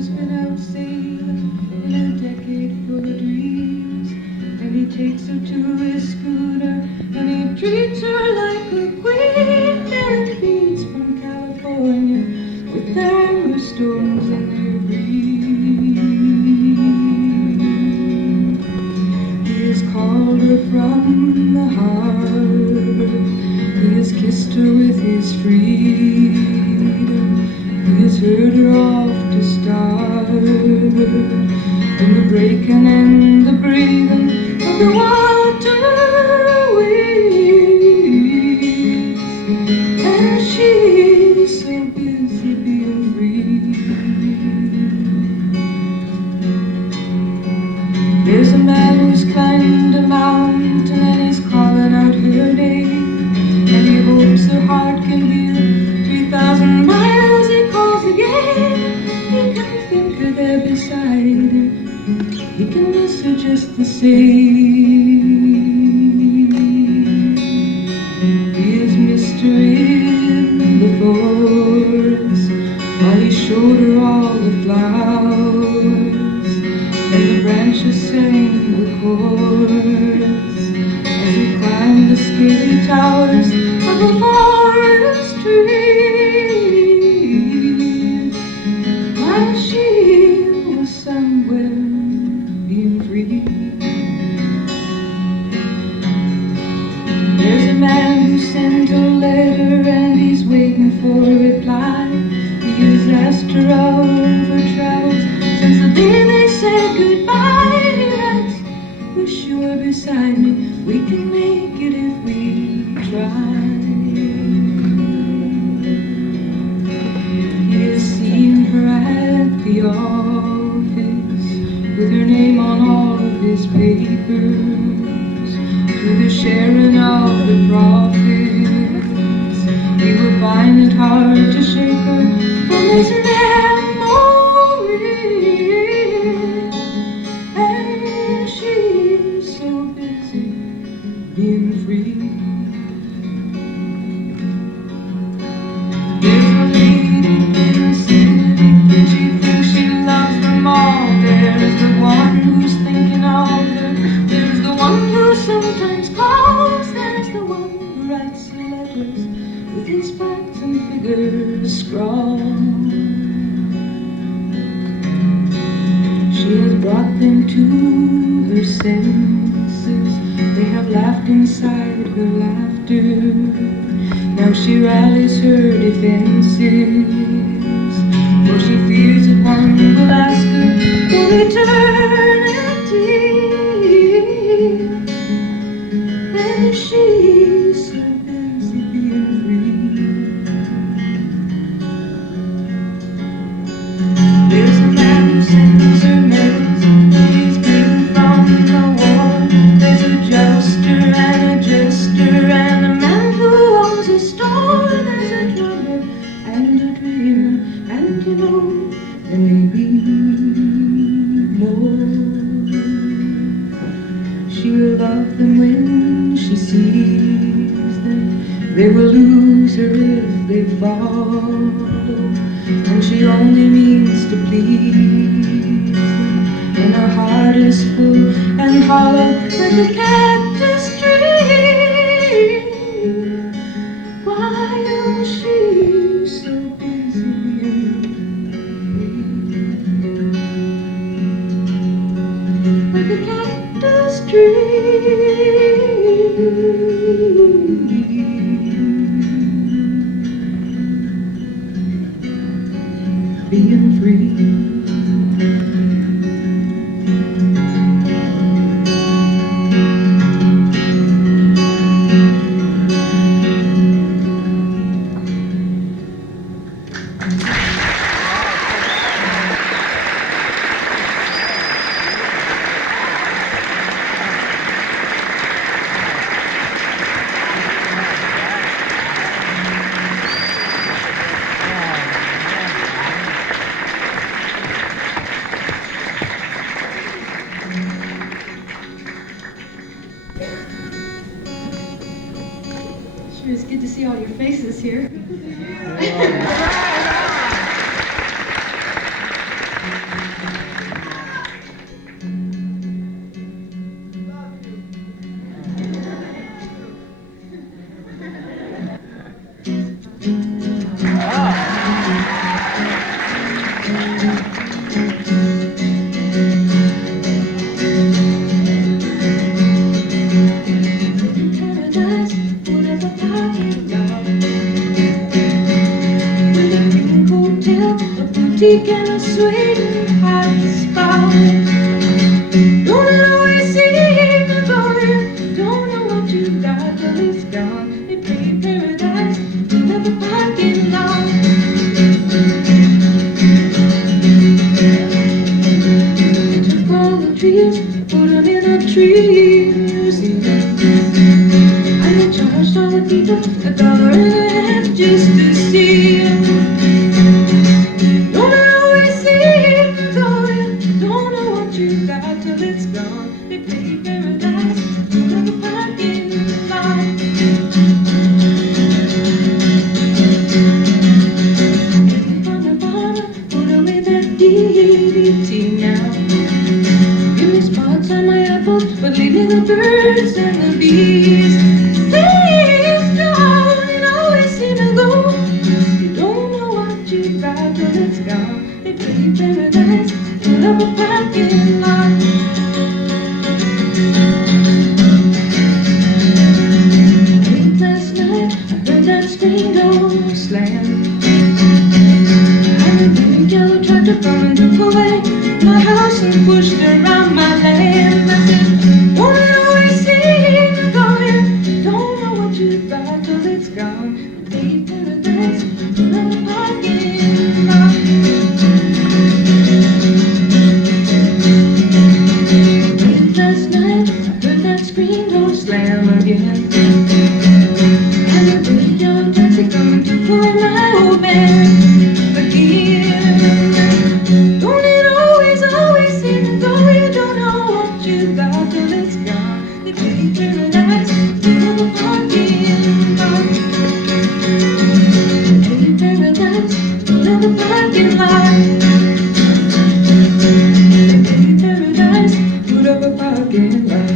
father's been out sailing in a decade full of dreams, and he takes her to his schooner and he treats her like a queen. Bearing beads from California with their amber stones in their green. He has called her from the harbor, he has kissed her with his freedom, he has heard her off to starboard, in the breaking and the breathing of the water waves, and she's so busy being free. There's a man who's climbed a mountain and he's calling out her name, and he hopes her heart can hear 3,000 miles. He calls again, he can think her there beside him, he can miss her just the same. He has missed her in the forest while he showed her all the flowers, and the branches sang the chorus as he climbed the scaly towers of the forest trees, while she was somewhere being free. There's a man who sent a letter and he's waiting for a reply. He has asked her of her travels since the day they said goodbye. He writes, wish you were beside me, we can make it if we try. He has seen her at the office with her name on all of his papers, through the sharing of the profits. He will find it hard to shake her from his memory, and she's so busy being free. There's a lady in the city, she thinks she loves them all. There's the one who's thinking of her, there's the one who sometimes calls, there's the one who writes her letters with his facts and figures scrawled. She has brought them to her senses, they have laughed inside her laughter. Now she rallies her defenses, for she fears that one will ask her for eternity, and she's so busy being free. There's a man who sends her medals, he's bleeding from the war. There's a jester and a jester and a man who owns a store. There's a drummer and a dreamer, and you know, there may be more. She will love them when she sees them, they will lose her if they fall, and she only means to please them, and her heart is full and hollow like a cactus tree, while she's so busy being free, like a cactus tree, being free. Sure is good to see all your faces here. Paradise, whatever parking lot. With a pink hotel, a boutique, and a sweet hot spot. Don't it always seem about it? Don't know what you got till it's gone. They pay paradise, whatever parking lot. Took all the trees, put them in a tree museum. I charged all the people $1.50 just to see 'em. Don't it always seem though you don't know what you got till it's gone. They pay paradise, whatever parking lot. Farmer, put away that DDT now. Give me spots on my apples, but leave me the birds and the bees. Please don't always seem to go. You don't know what you got till it's gone. They pay paradise, put up a parking lot. Late last night, I heard that screen door slam. And a big yellow tractor come and took away my house and pushed around my land. I said, don't it always seem to go here? Don't know what you got till it's gone. They pay paradise, put up a parking lot. Late last night, I heard that screen door slam again. And a big yellow taxi coming to pull my old man again. Don't it always seem to go? You don't know what you got till it's gone. They pay paradise, put up a parking lot. They pay paradise, put up a parking lot. They pay paradise, put up a parking lot.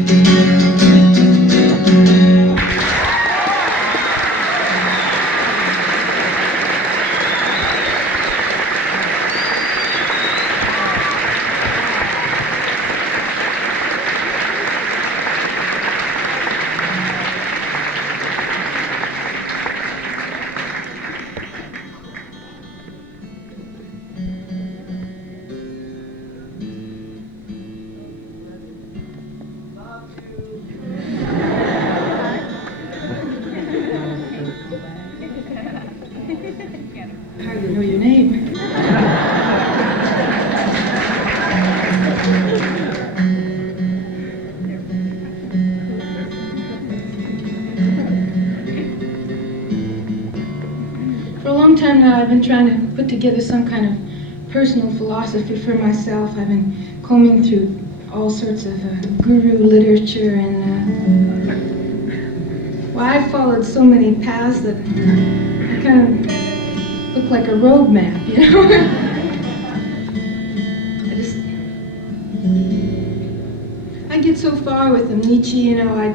Hardly know your name. For a long time now, I've been trying to put together some kind of personal philosophy for myself. I've been combing through all sorts of guru literature, and well, I've followed so many paths that I kind of look like a road map, you know? I get so far with him. Nietzsche, you know, I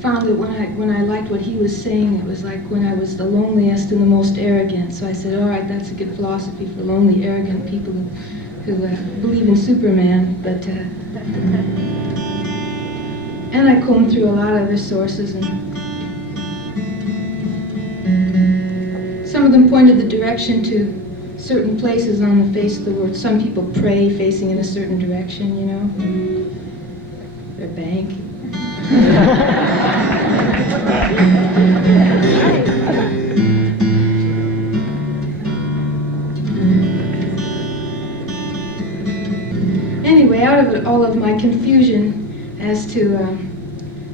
found that when I liked what he was saying, it was like when I was the loneliest and the most arrogant. So I said, all right, that's a good philosophy for lonely, arrogant people who believe in Superman. But and I combed through a lot of other sources, and some of them pointed the direction to certain places on the face of the world. Some people pray facing in a certain direction, you know. Their bank. Anyway, out of all of my confusion as to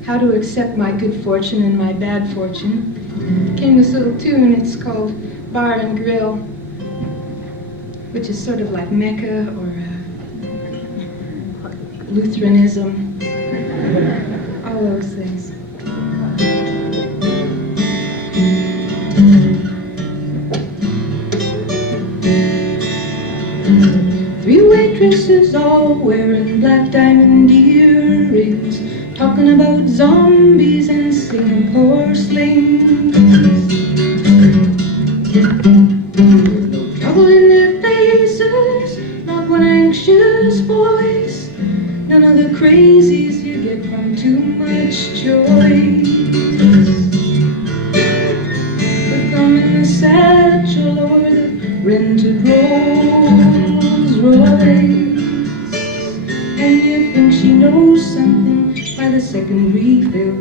how to accept my good fortune and my bad fortune, came this little tune. It's called Barangrill, which is sort of like Mecca or Lutheranism, all those things. Three waitresses all wearing black diamond earrings, talking about zombies and singing porcelain. No trouble in their faces, crazies you get from too much choice. The thumb in the satchel or the rented Rolls Royce. And you think she knows something by the second refill.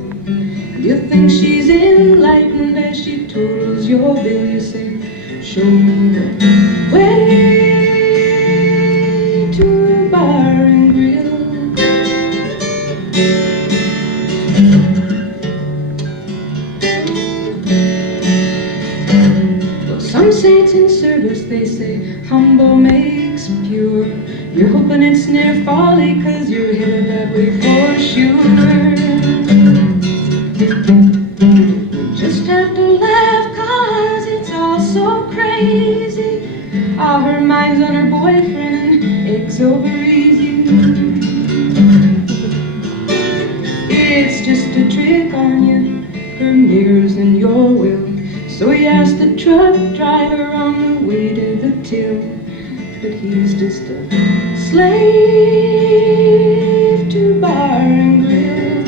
You think she's enlightened as she totals your bill. You say, show me the way to Barangrill. Well, some saints in service, they say, humble makes pure. You're hoping it's near folly, 'cause you're headed that way for sure. Just have to laugh, 'cause it's all so crazy. All her mind's on her boyfriend and eggs over easy. It's just a trick on you, her mirrors and your will. So you ask the truck driver on the way to the till, but he's just a slave to Barangrill.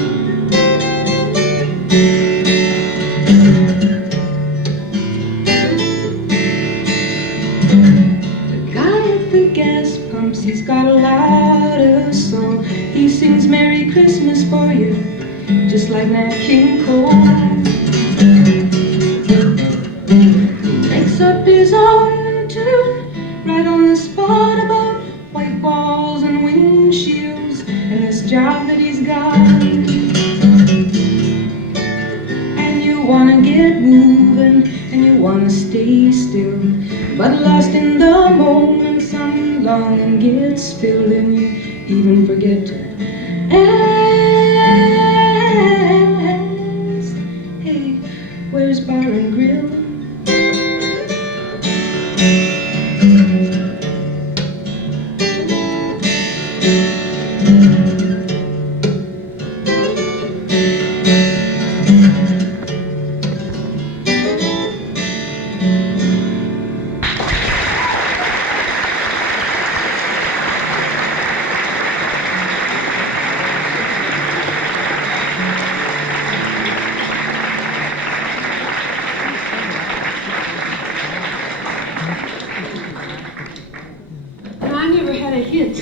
The guy at the gas pumps, he's got a lot of soul. He sings Merry Christmas for you, just like Nat King Cole. He makes up his own tune right on the spot about white walls and windshields and this job that he's got. And you wanna get moving and you wanna stay still, but lost in the moment, some longing gets filled, and you even forget to ask, hey, where's Barangrill?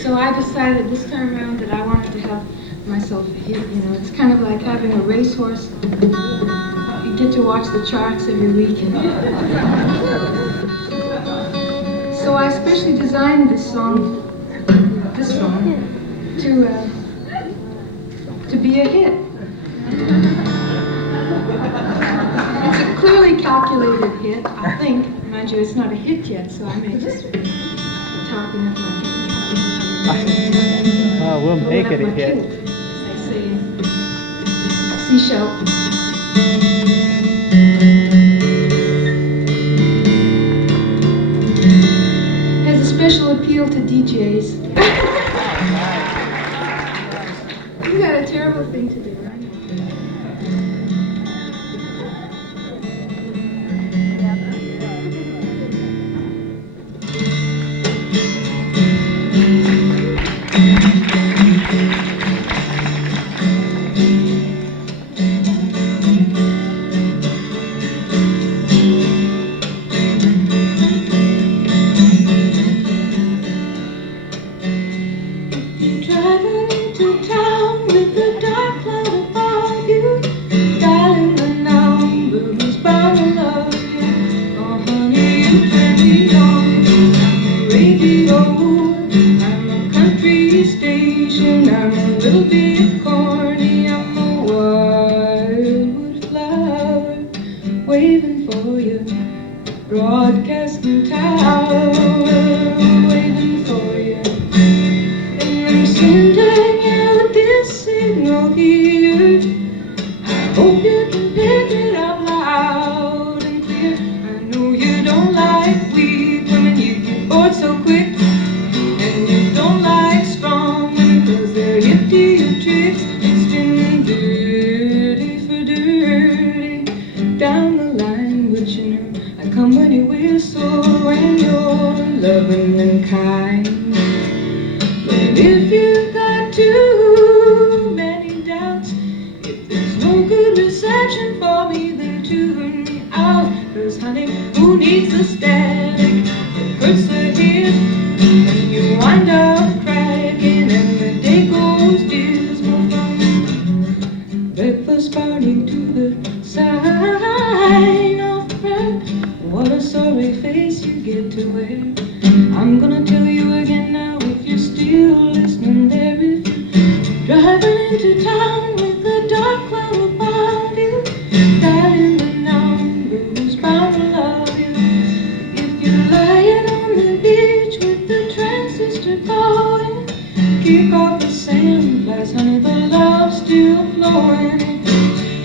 So I decided this time around that I wanted to have myself a hit. You know, it's kind of like having a racehorse. You get to watch the charts every week. So I especially designed this song, to be a hit. It's a clearly calculated hit, I think. Mind you, it's not a hit yet, so I may just be talking of my hit. We'll make it a hit. I say, seashell. Has a special appeal to DJs. You got a terrible thing to do, right? Broadcasting tower waiting for you, and I'm sending you this signal here. I hope you can pick it up loud and clear. I know you don't like weak women, you get bored so quick, and you don't like strong women 'cause they're hip to your makes a static, it hurts the head, and you wind up cracking, and the day goes dismal from breakfast party to the sign of prayer. What a sorry face you get to wear. I'm gonna tell you again now, if you're still listening there, if you're driving into town with a dark cloud above you, dialing the number who's bound to love you. If you're lying on the beach with the transistor going, kick off the sand flies, honey, the love's still flowing.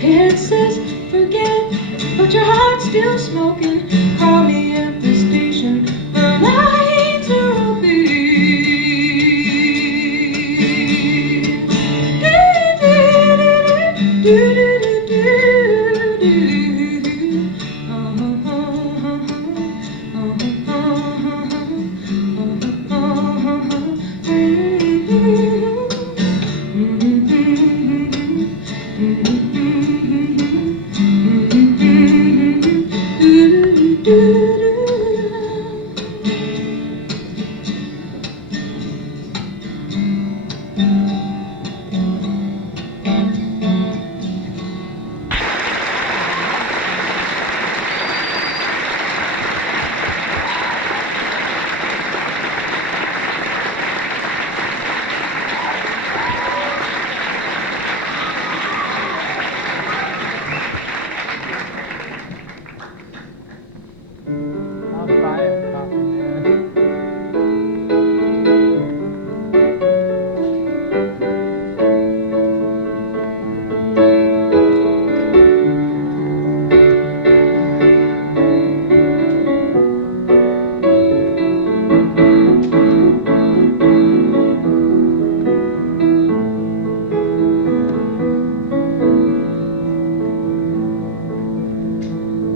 Head says forget, but your heart's still smoking. Call me at the station, the lights are open.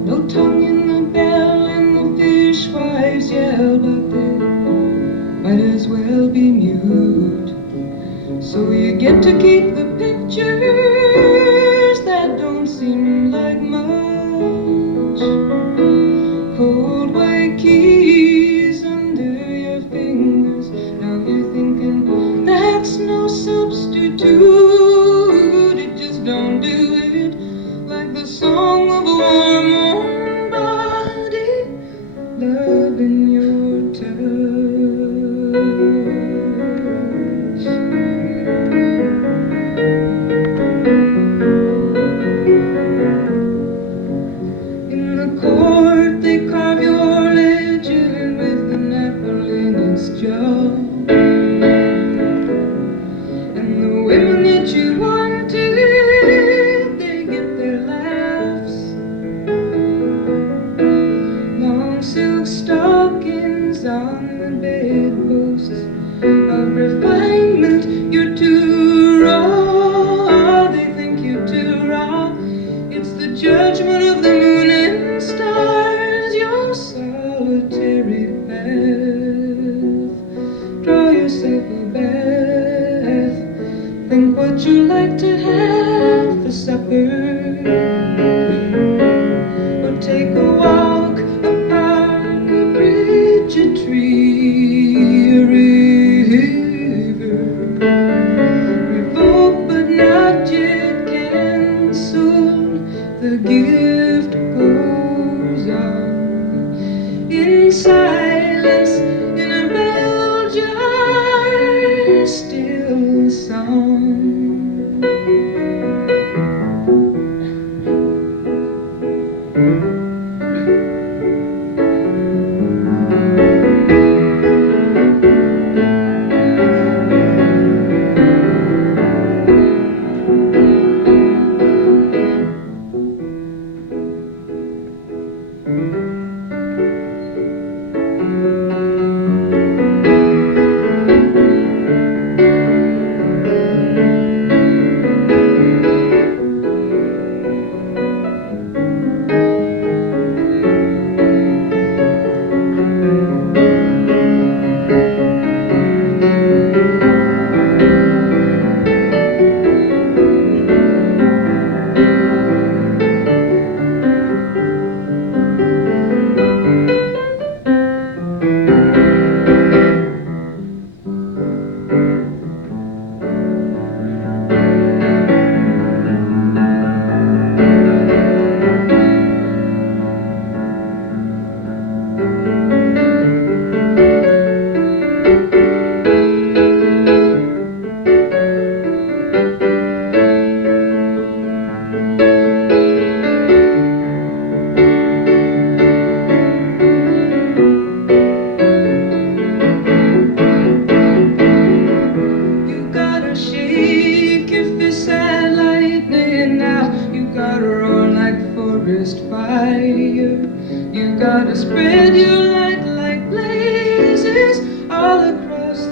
No tongue in the bell and the fishwives yell, but they might as well be mute. So you get to keep the pictures that don't seem like much. Cold white keys under your fingers. Now you're thinking that's no substitute. It just don't do it like the song of a warm body, love in your touch. In the court they carve your legend with an apple in its jaw, and the women that you wanted, they get their laughs. Long silk stockings on the bedposts of refinement. You're too raw, they think you're too raw. It's the judgment of the moon and stars, your solitary path. Draw yourself a bath, think what you like to have for supper, or take a walk, a park, a bridge, a tree, a river. Revoke but not yet cancelled, the gift goes on in silence in a bell jar.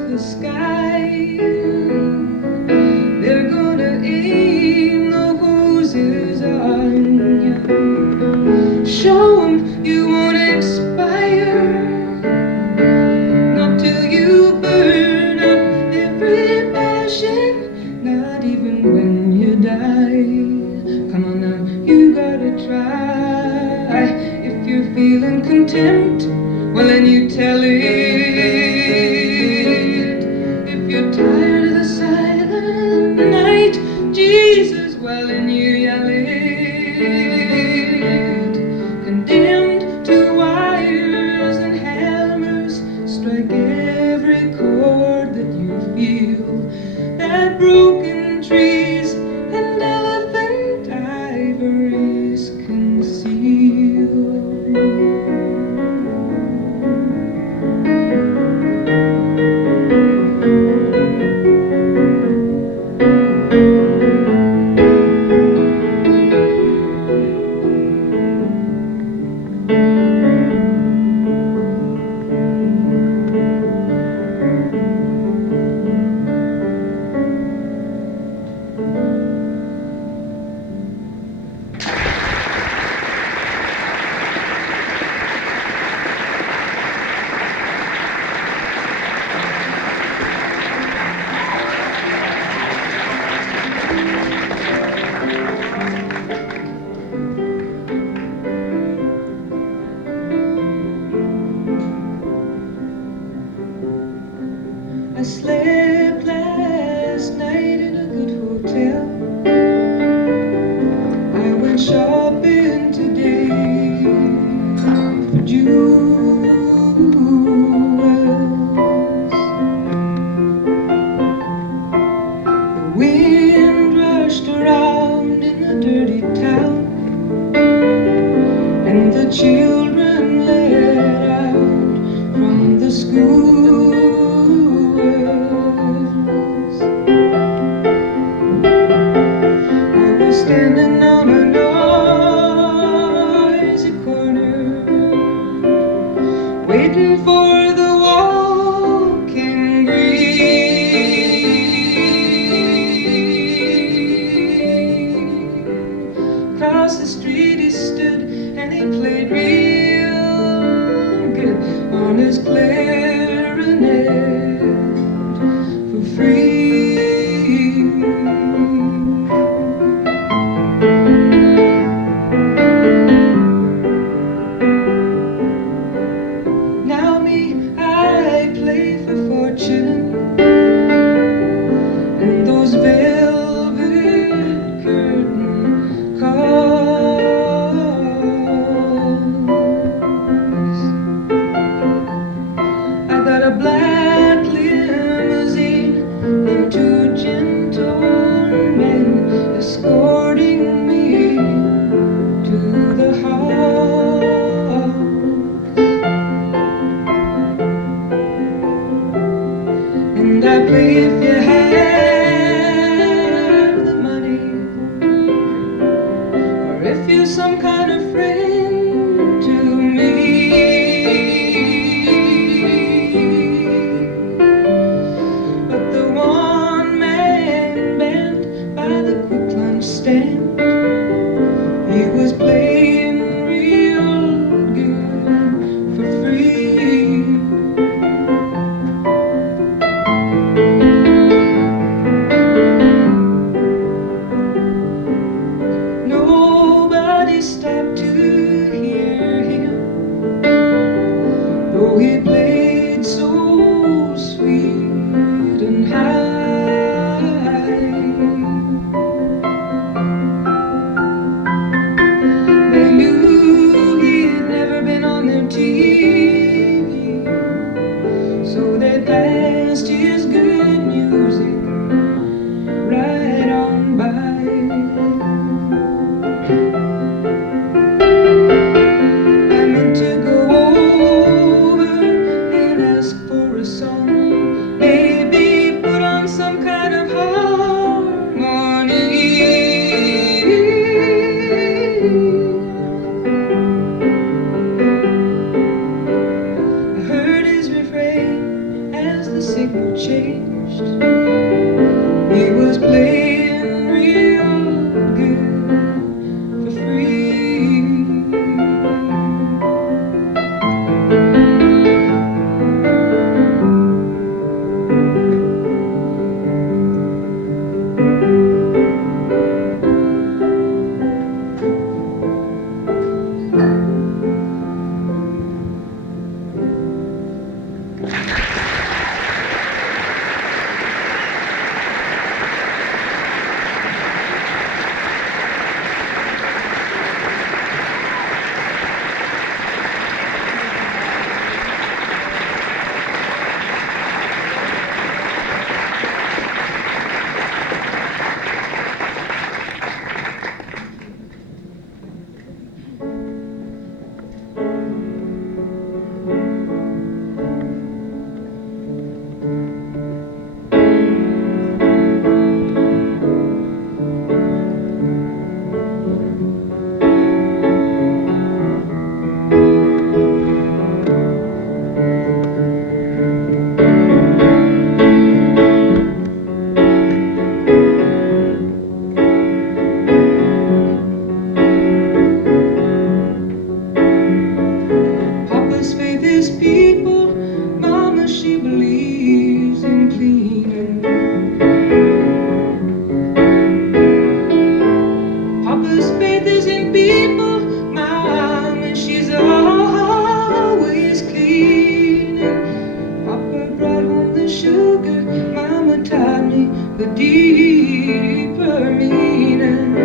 the sky. They're gonna aim the hoses on you. Show 'em you won't expire. Not till you burn up every passion. Not even when you die. Come on now, you gotta try. If you're feeling content, well then you tell it. If you're tired of the silent night, Jesus, well then you yell it. Condemned to wires and hammers, strike every chord that you feel. That broken trees and elephant ivories conceal. I slept last night in a good hotel. I went shopping today for jewels. The wind rushed around in the dirty town, and the children let out from the schools. I was standing on a noisy corner, waiting for the walking breeze. Across the street he stood and he played real good on his clarinet for free. Now me, I play for fortune and those velvet curtain calls. I got a black limousine and two gentlemen escorting me to the house. And I pray if you have the money, or if you're some kind of friend to me, but the one-man band by the quick lunch stand, he was playing real good for free. changed. He was playing real good for free. Papa's faith is people, Mama, she believes in cleaning. Papa's faith is in people, Mama, she's always cleaning. Papa brought home the sugar, Mama taught me the deeper meaning.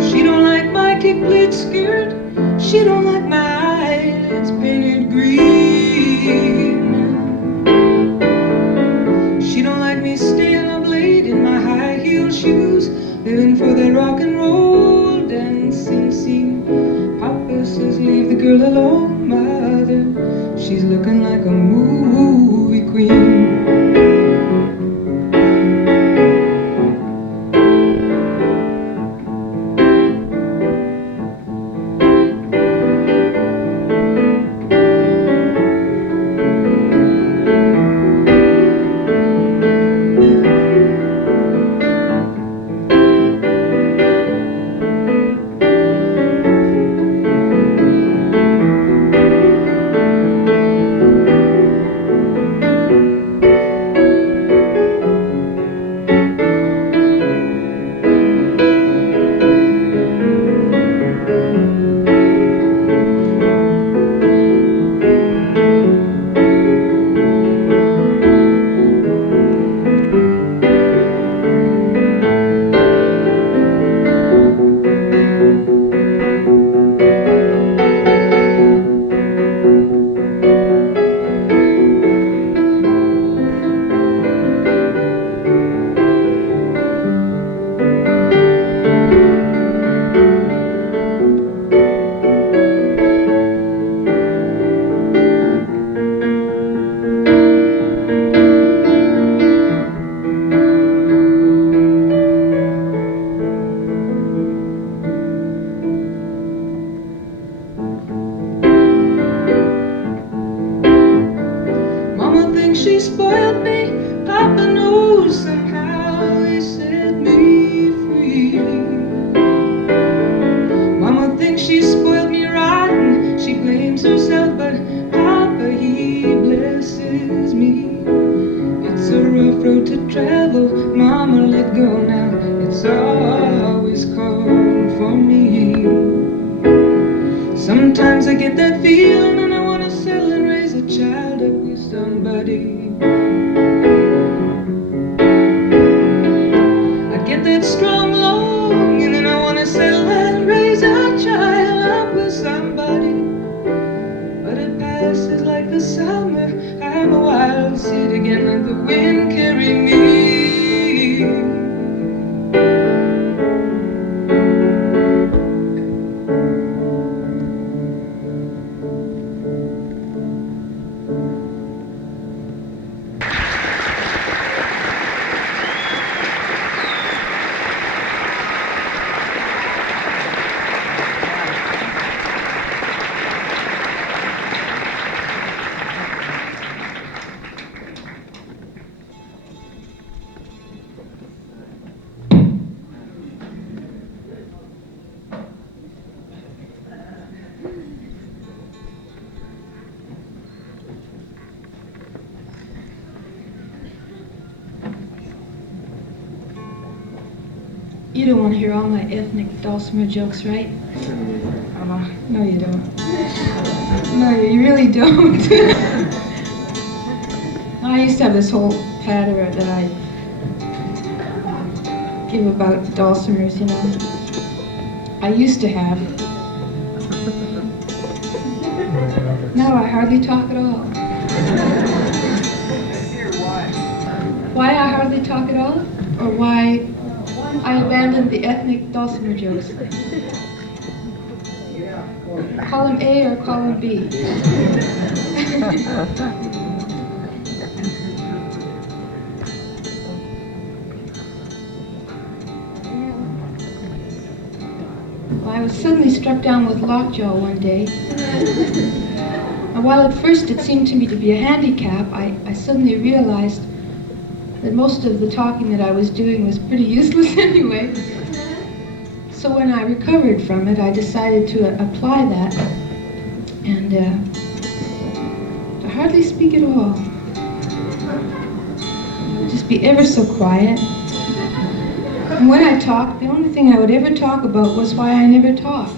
She don't like my kick-pleat skirt, she don't like my eyelids painted green. She don't like me staying up late in my high-heeled shoes, living for that rock and roll dancing scene. Papa says leave the girl alone, Mother, she's looking like a movie queen. She spoiled me, Papa knows somehow he set me free. Mama thinks she spoiled me rotten, she blames herself, but Papa, he blesses me. It's a rough road to travel, Mama, let go now, it's always called for me. Sometimes I get that feeling and I wanna settle and raise a child up with somebody. I get that strong longing and I wanna settle and raise a child up with somebody. But it passes like the summer, I'm a wild seed again, let the wind carry me. You don't want to hear all my ethnic dulcimer jokes, right? No, you don't. No, you really don't. I used to have this whole patter that I give about dulcimers, you know. I used to have. Now I hardly talk at all. Why I hardly talk at all? Or why I abandoned the ethnic dulcimer jokes? Column A or column B? Well, I was suddenly struck down with lockjaw one day. And while at first it seemed to me to be a handicap, I suddenly realized that most of the talking that I was doing was pretty useless anyway. So when I recovered from it, I decided to apply that and to hardly speak at all. I would just be ever so quiet. And when I talked, the only thing I would ever talk about was why I never talked.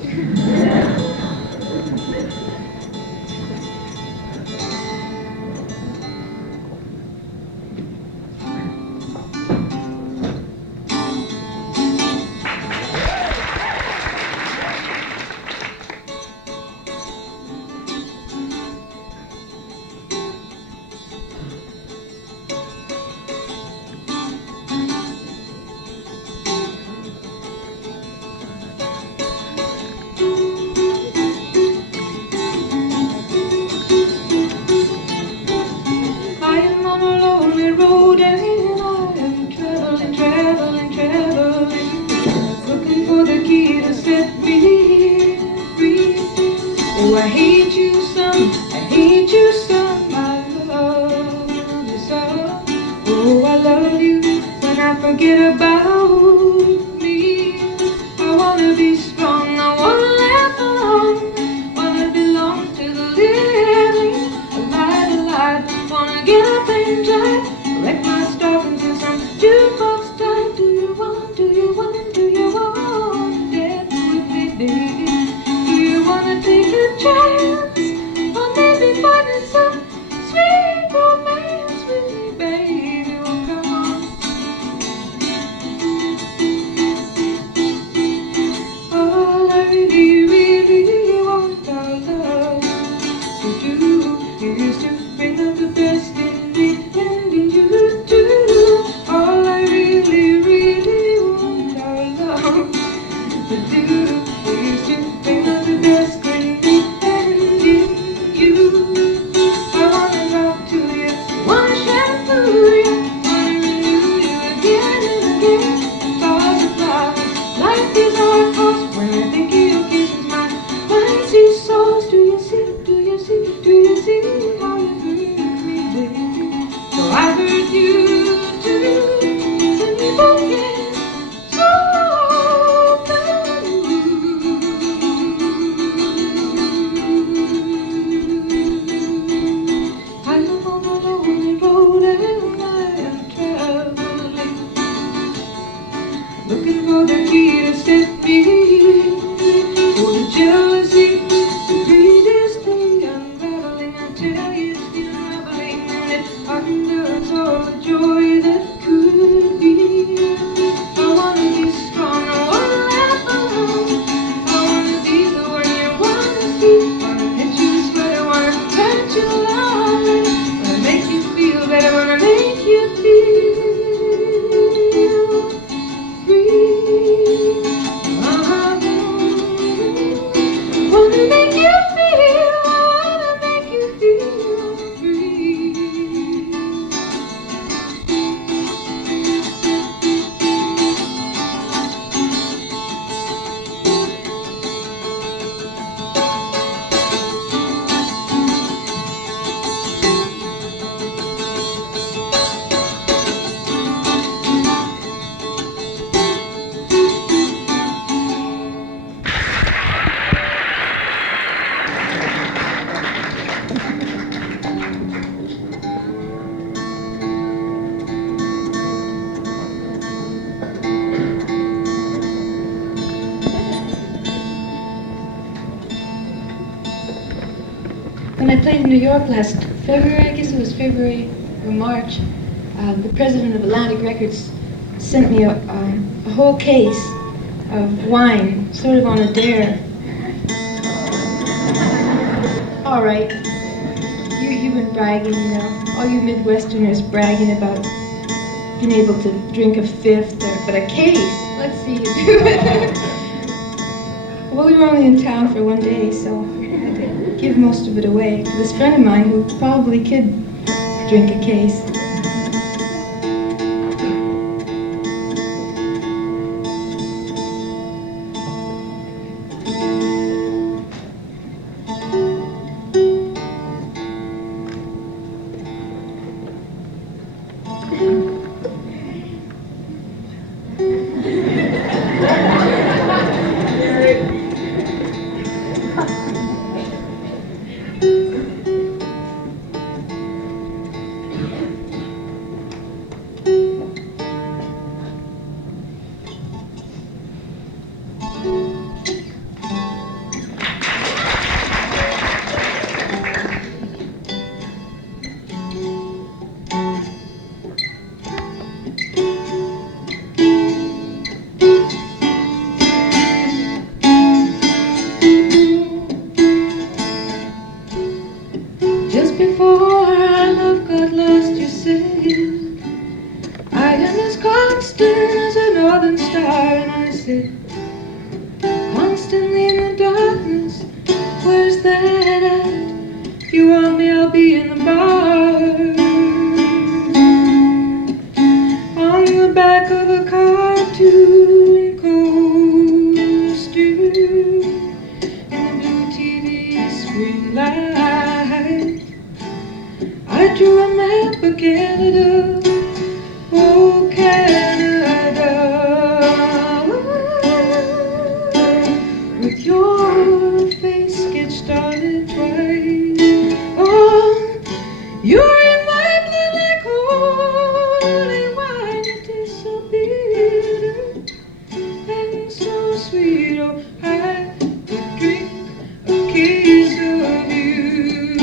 I played in New York last February, I guess it was February or March. The president of Atlantic Records sent me a whole case of wine, sort of on a dare. All right, you've been bragging, you know, all you Midwesterners bragging about being able to drink a fifth, but a case, let's see you do it. Well, we were only in town for one day, so I had to give most of it away to this friend of mine who probably could drink a case. Just before our love got lost, you said, I am as constant as a northern star. And I said, constantly in the darkness, where's that at? If you want me, I'll be in the bar. On the back of a cartoon coaster, in the blue TV screen light, I drew a map of Canada, oh Canada, with your face sketched on it twice. Oh, you're in my blood like holy wine. It tastes so bitter and so sweet. Oh, I could drink a case of you,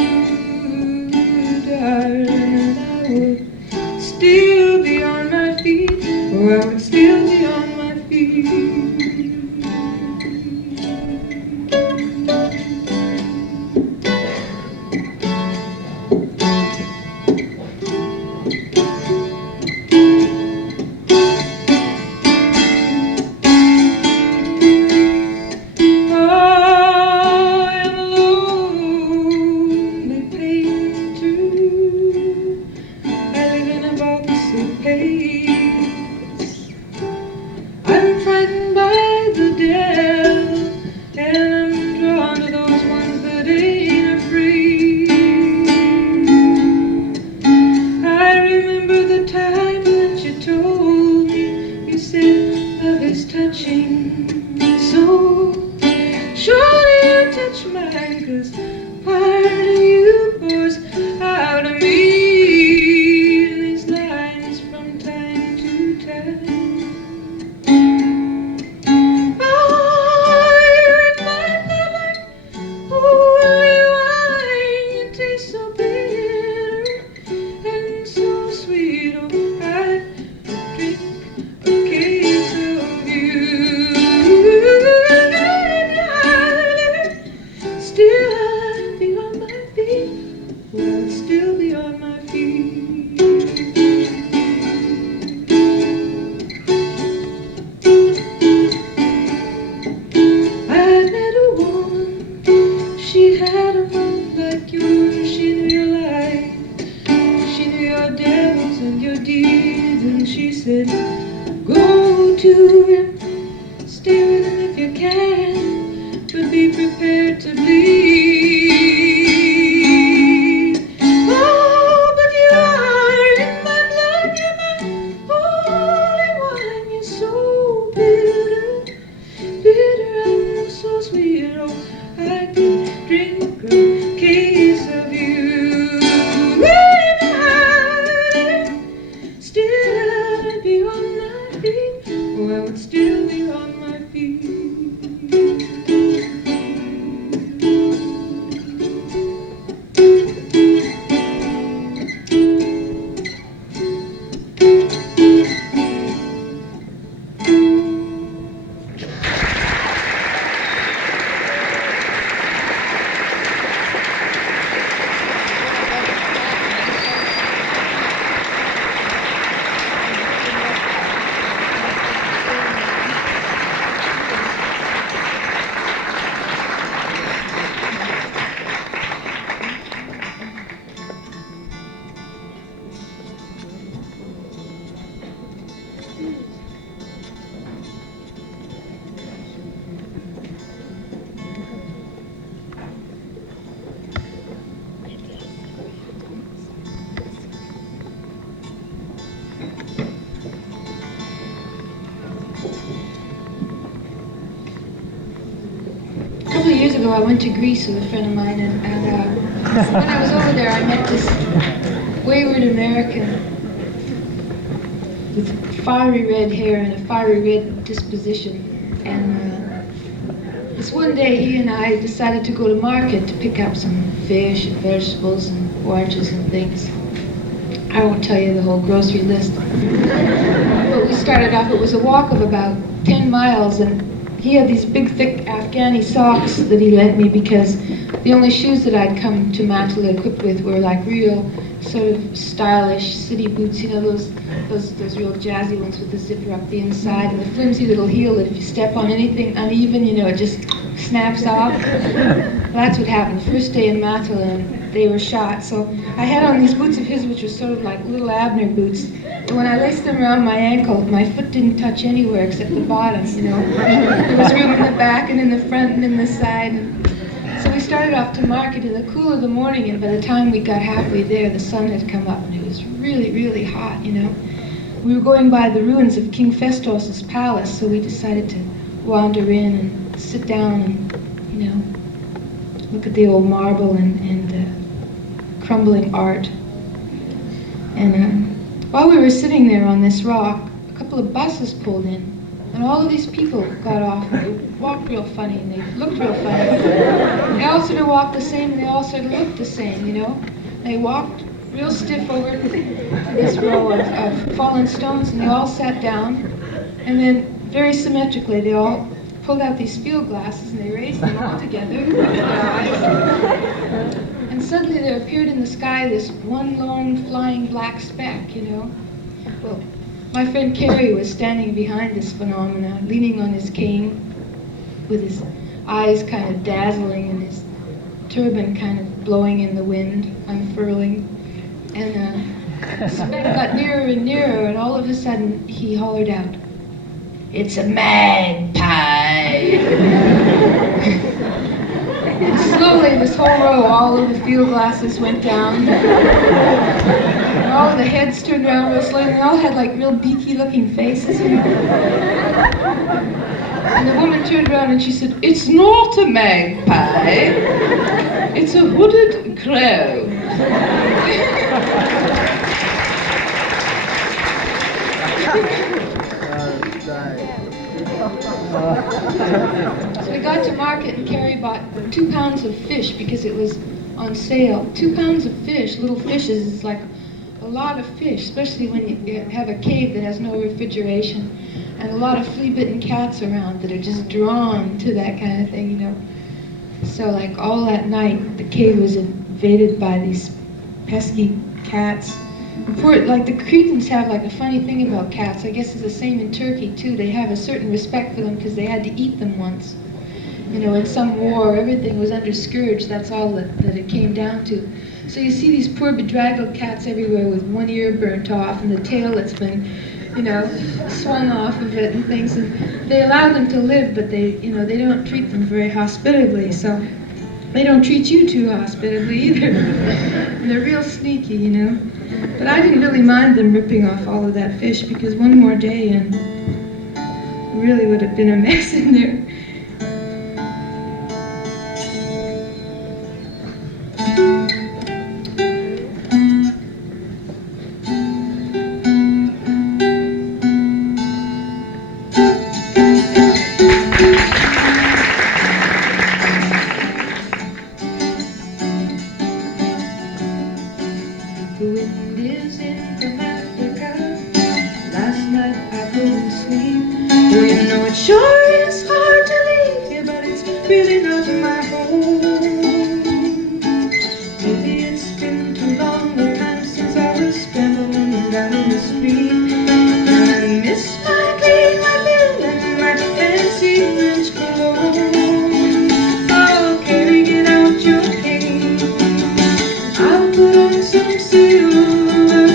darling, and I would still be on my feet. Oh, I would still be on my feet. A couple of years ago, I went to Greece with a friend of mine, and when I was over there, I met this wayward American with fiery red hair and a fiery red disposition. And this one day, he and I decided to go to market to pick up some fish and vegetables and oranges and things. I won't tell you the whole grocery list. But we started off, it was a walk of about 10 miles, and he had these big, thick Afghani socks that he lent me because the only shoes that I'd come to Mantle equipped with were like real sort of stylish city boots, you know, those real jazzy ones with the zipper up the inside and the flimsy little heel that if you step on anything uneven, you know, it just snaps off. Well, that's what happened. First day in Mantle, and they were shot. So I had on these boots of his, which were sort of like little Abner boots. And when I laced them around my ankle, my foot didn't touch anywhere except the bottom, you know. There was room in the back and in the front and in the side. And so we started off to market in the cool of the morning, and by the time we got halfway there, the sun had come up, and it was really, really hot, you know. We were going by the ruins of King Festos' palace, so we decided to wander in and sit down and, you know, look at the old marble and crumbling art. And while we were sitting there on this rock, a couple of buses pulled in, and all of these people got off, and they walked real funny, and they looked real funny. They all sort of walked the same, and they all sort of looked the same, you know. They walked real stiff over to this row of fallen stones, and they all sat down, and then very symmetrically they all pulled out these field glasses and they raised them all together with their eyes. And suddenly there appeared in the sky this one lone flying black speck, you know. Well, my friend Carey was standing behind this phenomena, leaning on his cane, with his eyes kind of dazzling and his turban kind of blowing in the wind, unfurling. And the speck got nearer and nearer, and all of a sudden he hollered out, "It's a magpie!" And slowly this whole row, all of the field glasses went down. And all of the heads turned around real slowly, and they all had like real beaky looking faces, you know. And the woman turned around and she said, "It's not a magpie, it's a hooded crow." So we got to market, and Carey bought 2 pounds of fish because it was on sale. 2 pounds of fish, little fishes, is like a lot of fish, especially when you have a cave that has no refrigeration and a lot of flea-bitten cats around that are just drawn to that kind of thing, you know. So like all that night, the cave was invaded by these pesky cats. Like the Cretans have like a funny thing about cats. I guess it's the same in Turkey too. They have a certain respect for them because they had to eat them once. You know, in some war, everything was under scourge. That's all that it came down to. So you see these poor bedraggled cats everywhere with one ear burnt off and the tail that's been, you know, swung off of it and things. And they allow them to live, but they, you know, they don't treat them very hospitably. So they don't treat you too hospitably either. And they're real sneaky, you know. But I didn't really mind them ripping off all of that fish because one more day and it really would have been a mess in there. The wind is in from Africa. Last night I couldn't sleep. Well, you know it sure is hard to leave here, but it's really not my home. Maybe it's been too long a time since I was scrambling down the street. And I miss my clean, my bill, and my fancy French cologne. Oh, Carey, get out your cane. I'll put on some silver.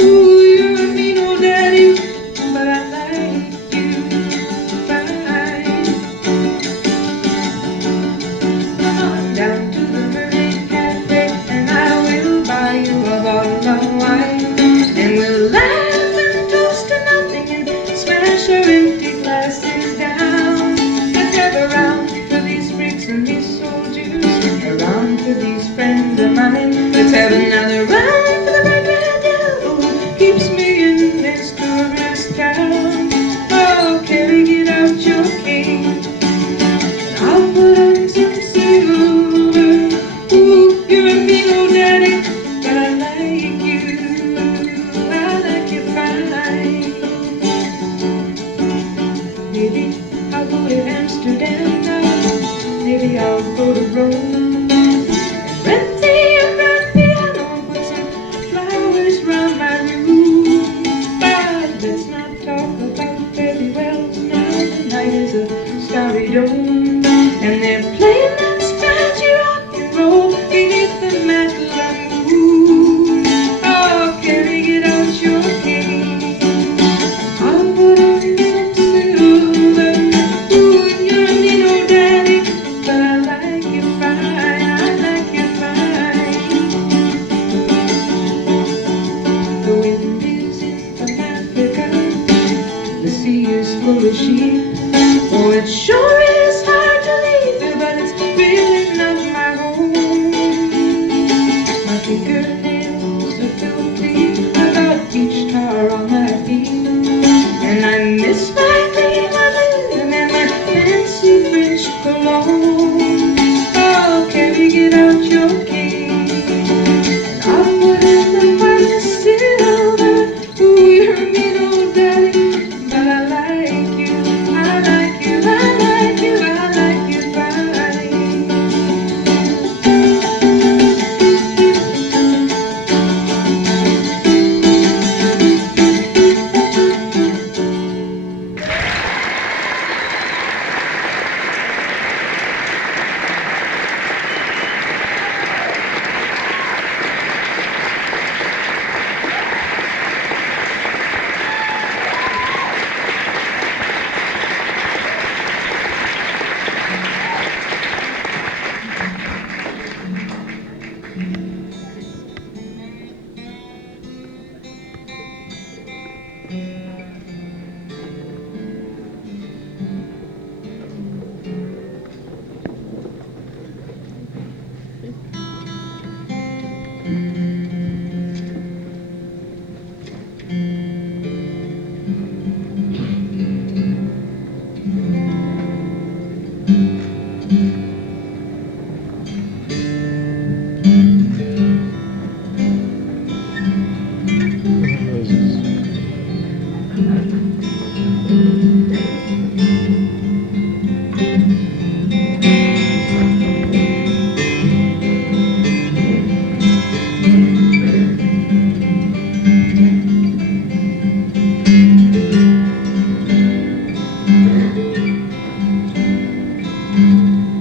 Ooh, you're a mean old daddy, but I like you fine. Come on down to the Mermaid Cafe, and I will buy you a bottle of wine, and we'll laugh and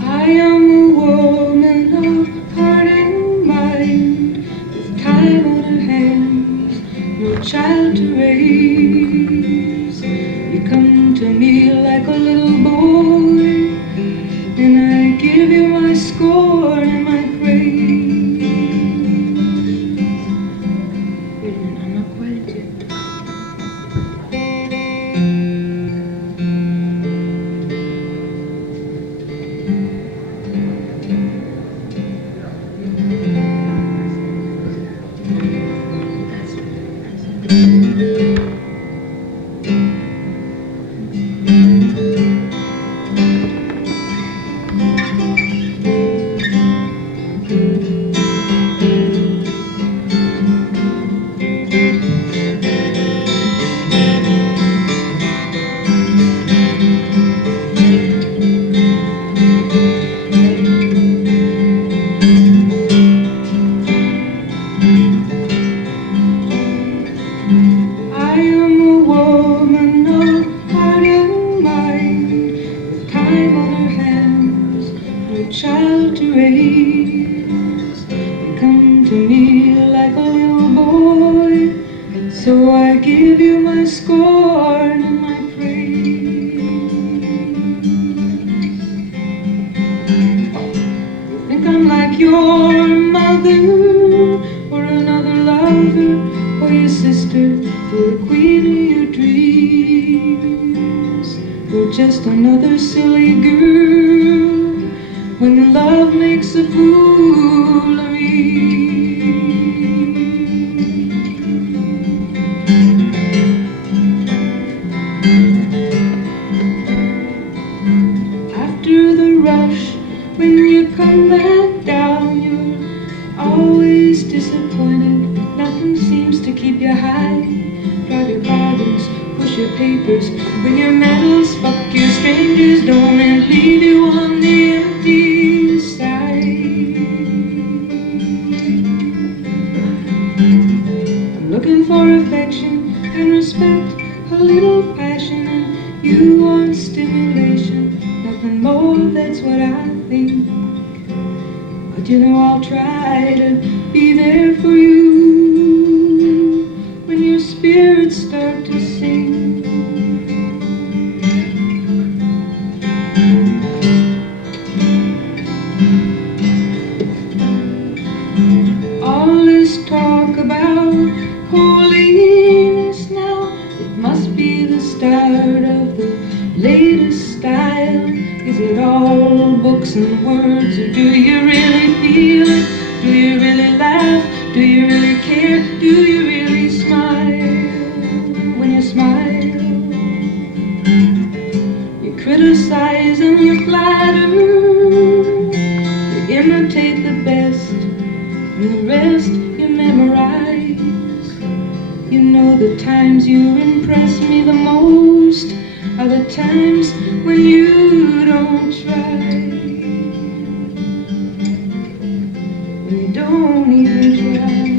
I am a woman of heart and mind, with time on her hands, no child to raise. You come to me like a little boy, and I give you my scorn and my praise. Wait a minute, I'm not quite into it. I am a woman of heart and mind, with time on her hands, no child to raise. You come to me like a little boy, so I give you my scorn and my praise. You think I'm like your mother, or another lover, or your sister, or the queen of your dreams, or just another silly girl when love makes a fool of me. After the rush, when you come back down, you're always disappointed. Nothing seems to keep you high. Drive your bargains, push your papers, bring your medals, fuck your strangers, don't and leave you on the empty side. I'm looking for affection and respect, a little passion, and you want stimulation. Nothing more, that's what I think. But you know I'll try to be there for you when your spirits start to sing. All this talk about holiness now, it must be the start of the latest style. Is it all books and words, or do you really feel it? Do you really laugh? Do you really care? Do you really smile when you smile? You criticize and you flatter, you imitate the best, and the rest you memorize. You know the times you impress me the most are the times when you don't try, when you don't even try.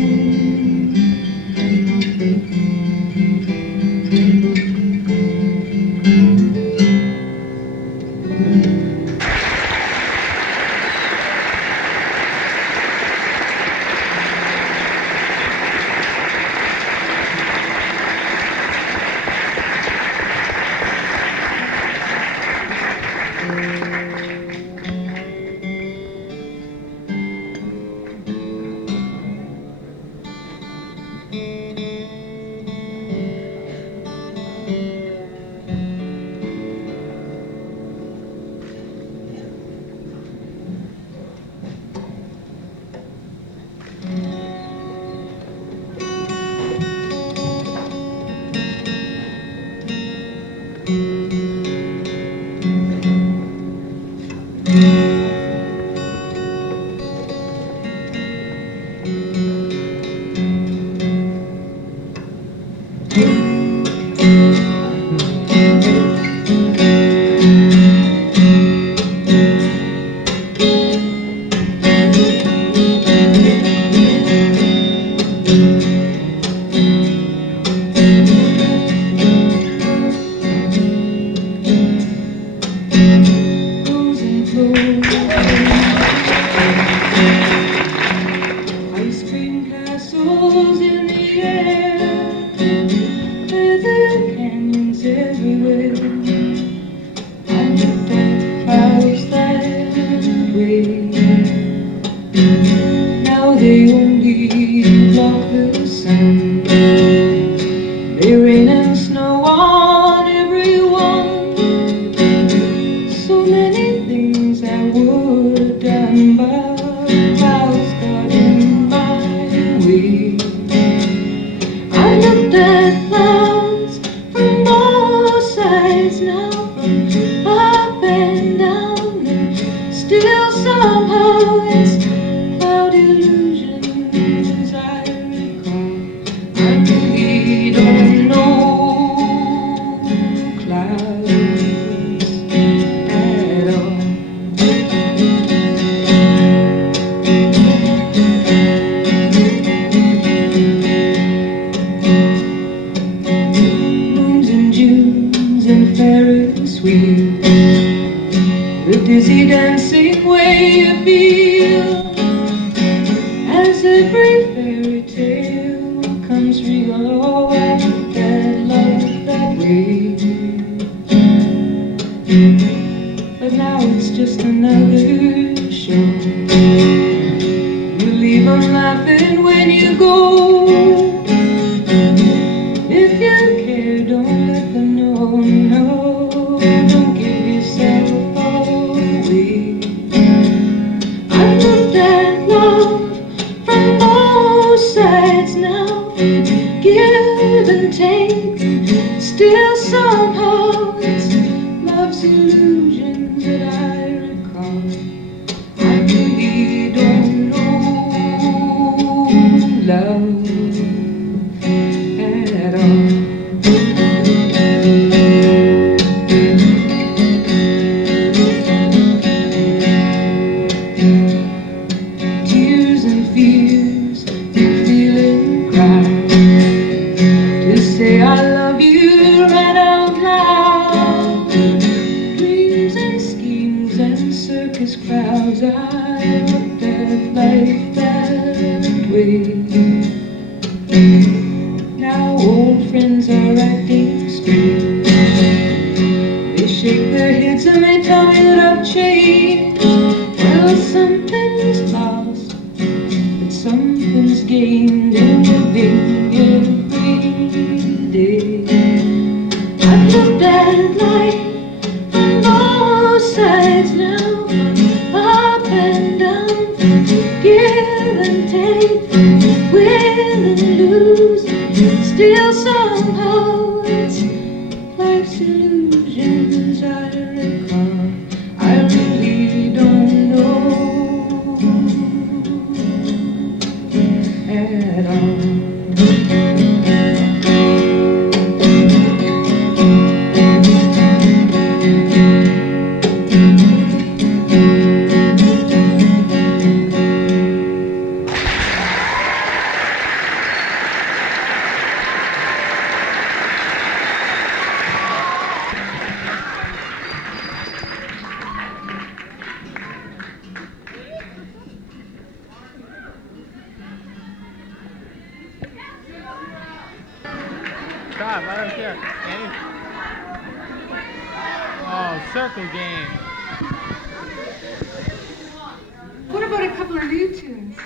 Stop, I don't care. Oh, circle game. What about a couple of new tunes?